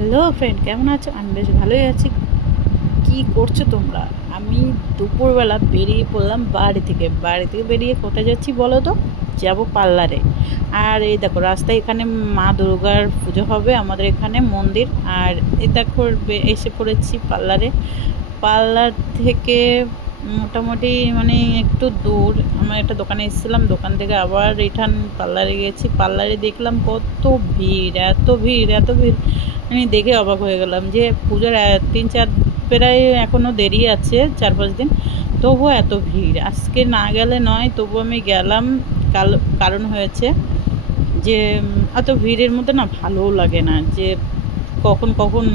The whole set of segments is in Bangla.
হ্যালো ফ্রেন্ড, কেমন আছো? আমি বেশ ভালোই আছি। কি করছো তোমরা? আমি দুপুরবেলা বেরিয়ে পড়লাম বাড়ি থেকে বেরিয়ে কোথায় যাচ্ছি বলো তো? যাব পার্লারে। আর এই দেখো রাস্তায় এখানে মা দুর্গার পুজো হবে, আমাদের এখানে মন্দির। আর এই দেখো এসে পড়েছি পার্লারে। পার্লার থেকে মোটামুটি মানে একটু দূর। আমরা একটা দোকানে এসেছিলাম, দোকান থেকে আবার রিটার্ন পার্লারে গেছি। পার্লারে দেখলাম কত ভিড়, এত ভিড়। আমি দেখে অবাক হয়ে গেলাম যে পুজোর 3-4 প্রায় এখনও দেরি আছে, 4-5 দিন, তবুও এত ভিড়। আজকে না গেলে নয়, তবু আমি গেলাম। কারণ হয়েছে যে এত ভিড়ের মধ্যে না ভালোও লাগে না, যে কখন কখন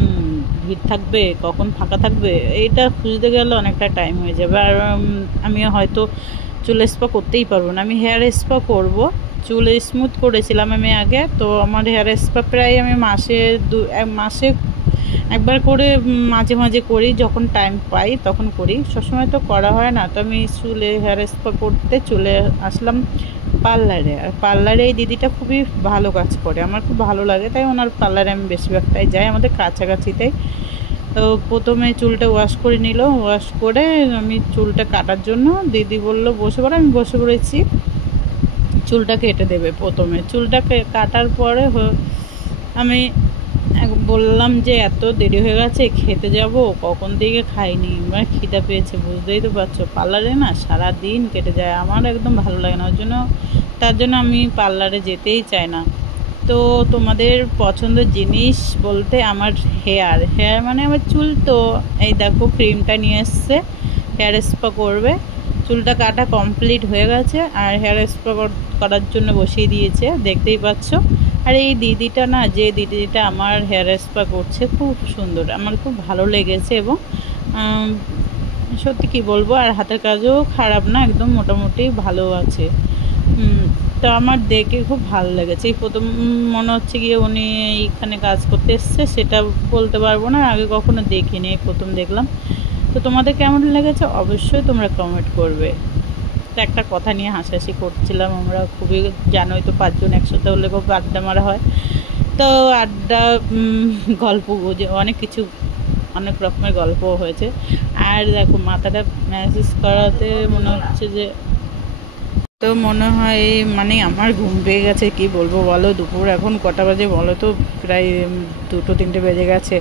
ভিড় থাকবে, কখন ফাঁকা থাকবে, এইটা খুঁজতে গেলে অনেকটা টাইম হয়ে যাবে। আর আমি হয়তো চুল স্পা করতেই পারবো না। আমি হেয়ার স্পা করব। চুল স্মুথ করেছিলাম আমি আগে, তো আমার হেয়ার স্পা প্রায় আমি মাসে একবার করে মাঝে মাঝে করি, যখন টাইম পাই তখন করি, সবসময় তো করা হয় না। তো আমি চুলে হেয়ার স্পা করতে চলে আসলাম পার্লারে। আর পার্লারে এই দিদিটা খুবই ভালো কাজ করে, আমার খুব ভালো লাগে, তাই ওনার পার্লারে আমি বেশিরভাগটাই যাই, আমাদের কাছাকাছিতেই। তো প্রথমে চুলটা ওয়াশ করে নিল, ওয়াশ করে আমি চুলটা কাটার জন্য দিদি বলল বসে পড়ে, আমি বসে পড়েছি। চুলটা কেটে দেবে প্রথমে। চুলটা কাটার পরে আমি বললাম যে এত দেরি হয়ে গেছে, খেতে যাব, কখন থেকে খাইনি, মানে খিদা পেয়েছে, বুঝতেই তো পারছো। পার্লারে না সারা দিন কেটে যায়, আমার একদম ভালো লাগে না, তার জন্য আমি পার্লারে যেতেই চাই না। তো তোমাদের পছন্দের জিনিস বলতে আমার হেয়ার মানে আমার চুল। তো এই দেখো ক্রিমটা নিয়ে এসছে, হেয়ার স্পা করবে। চুলটা কাটা কমপ্লিট হয়ে গেছে, আর হেয়ার স্পা করার জন্য বসিয়ে দিয়েছে, দেখতেই পাচ্ছ। আর এই দিদিটা না, যে দিদিটা আমার হেয়ার স্পা করছে, খুব সুন্দর, আমার খুব ভালো লেগেছে। এবং সত্যি কি বলবো, আর হাতের কাজও খারাপ না, একদম মোটামুটি ভালো আছে। তো আমার দেখে খুব ভালো লেগেছে। এই প্রথম মনে হচ্ছে গিয়ে উনি এইখানে কাজ করতে এসছে, সেটা বলতে পারবো না, আগে কখনো দেখিনি, প্রথম দেখলাম। তো তোমাদের কেমন লেগেছে অবশ্যই তোমরা কমেন্ট করবে। তো একটা কথা নিয়ে হাসাহাসি করছিলাম আমরা খুবই, জানোই তো 5 জন একসাথে হলে খুব আড্ডা মারা হয়। তো আড্ডা, গল্প গুজে অনেক কিছু, অনেক রকমের গল্প হয়েছে। আর দেখো মাথাটা ম্যাসেজ করাতে মনে হচ্ছে যে, তো মনে হয় মানে আমার ঘুম পেয়ে গেছে, কি বলবো বলো। দুপুর এখন কটা বাজে বলো তো? প্রায় 2-3টে বেজে গেছে।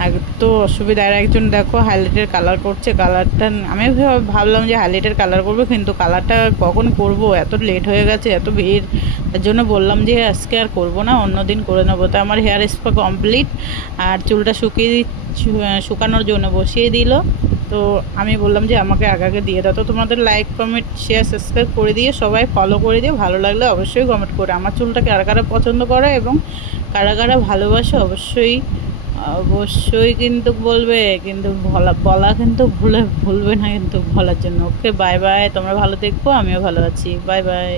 আর তো অসুবিধা। আর একজন দেখো হাইলাইটের কালার করছে, কালারটা আমি ভাবলাম যে হাইলাইটের কালার করবো, কিন্তু কালারটা কখন করব, এত লেট হয়ে গেছে, এত ভিড়। তার জন্য বললাম যে আজকে আর করবো না, অন্য দিন করে নেবো। তো আমার হেয়ার স্পা কমপ্লিট, আর চুলটা শুকানোর জন্য বসিয়ে দিল। তো আমি বললাম যে আমাকে আগে দিয়ে দাও। তো তোমাদের লাইক, কমেন্ট, শেয়ার, সাবস্ক্রাইব করে দিয়ে সবাই ফলো করে দিও। ভালো লাগলে অবশ্যই কমেন্ট করে আমার চুলটাকে কারা কারা পছন্দ করে এবং কারা কারা ভালোবাসে অবশ্যই অবশ্যই কিন্তু বলবে, কিন্তু বলা কিন্তু ভুলবে না কিন্তু বলার জন্য। ওকে, বাই বাই। তোমরা ভালো দেখো, আমিও ভালো আছি। Bye bye.